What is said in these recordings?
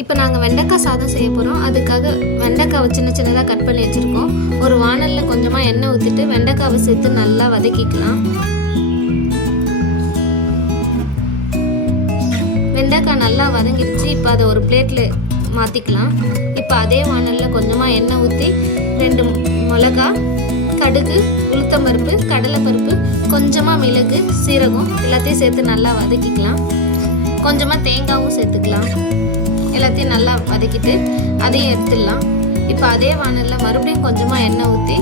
இப்போ நாங்கள் வெண்டைக்காய் சாதம் செய்ய போகிறோம். அதுக்காக வெண்டைக்காவை சின்ன சின்னதாக கட் பண்ணி வச்சுருக்கோம். ஒரு வானலில் கொஞ்சமாக எண்ணெய் ஊற்றிட்டு வெண்டைக்காவை சேர்த்து நல்லா வதக்கிக்கலாம். வெண்டைக்காய் நல்லா வதங்கிடுச்சு. இப்போ அதை ஒரு பிளேட்டில் மாற்றிக்கலாம். இப்போ அதே வானலில் கொஞ்சமாக எண்ணெய் ஊற்றி 2 மிளகா, கடுகு, உளுத்தம்பருப்பு, கடலைப்பருப்பு, கொஞ்சமாக மிளகு, சீரகம் எல்லாத்தையும் சேர்த்து நல்லா வதக்கிக்கலாம். கொஞ்சமாக தேங்காயும் சேர்த்துக்கலாம். எல்லாத்தையும் நல்லா வதக்கிட்டு அதையும் எடுத்துடலாம். இப்போ அதே வானலில் மறுபடியும் கொஞ்சமாக எண்ணெய் ஊற்றி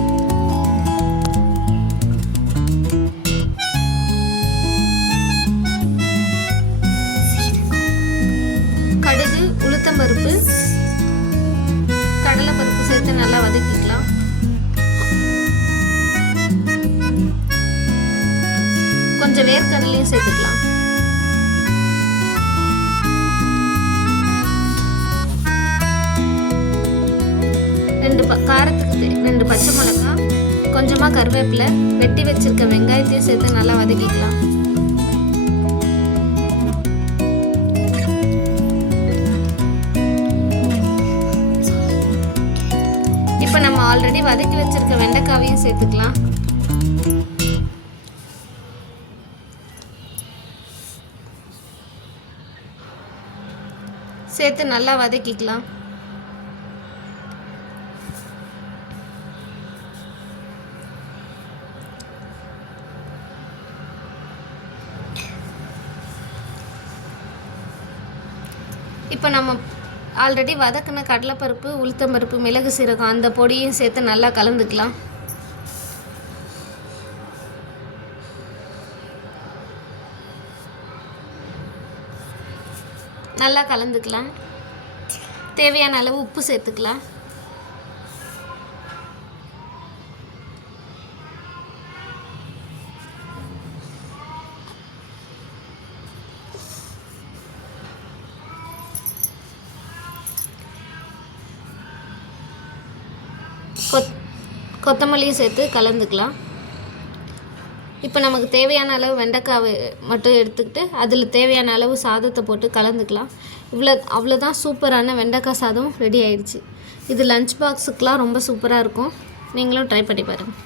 கடுகு, உளுத்தம்பருப்பு, கடலைப்பருப்பு சேர்த்து நல்லா வதக்கிக்கலாம். கொஞ்சம் வேர்க்கடலையும் சேர்த்துக்கலாம். காரத்துக்கு 2 பச்சை மிளகாய், கொஞ்சமாக கருவேப்பிலை, வெட்டி வச்சிருக்க வெங்காயத்தையும் சேர்த்து நல்லா வதக்கிக்கலாம். இப்போ நம்ம ஆல்ரெடி வதக்கி வச்சிருக்க வெண்டைக்காவையும் சேர்த்துக்கலாம். சேர்த்து நல்லா வதக்கிக்கலாம். இப்போ நம்ம ஆல்ரெடி வதக்கின கடலைப்பருப்பு, உளுத்தம்பருப்பு, மிளகு, சீரகம் அந்த பொடியும் சேர்த்து நல்லா கலந்துக்கலாம். நல்லா கலந்துக்கலாம். தேவையான அளவு உப்பு சேர்த்துக்கலாம். கொத்தமல்லியும் சேர்த்து கலந்துக்கலாம். இப்போ நமக்கு தேவையான அளவு வெண்டைக்காவை மட்டும் எடுத்துக்கிட்டு அதில் தேவையான அளவு சாதத்தை போட்டு கலந்துக்கலாம். அவ்வளோதான், சூப்பரான வெண்டைக்காய் சாதம் ரெடி ஆயிடுச்சு. இது லஞ்ச் பாக்ஸுக்கெலாம் ரொம்ப சூப்பராக இருக்கும். நீங்களும் ட்ரை பண்ணி பாருங்கள்.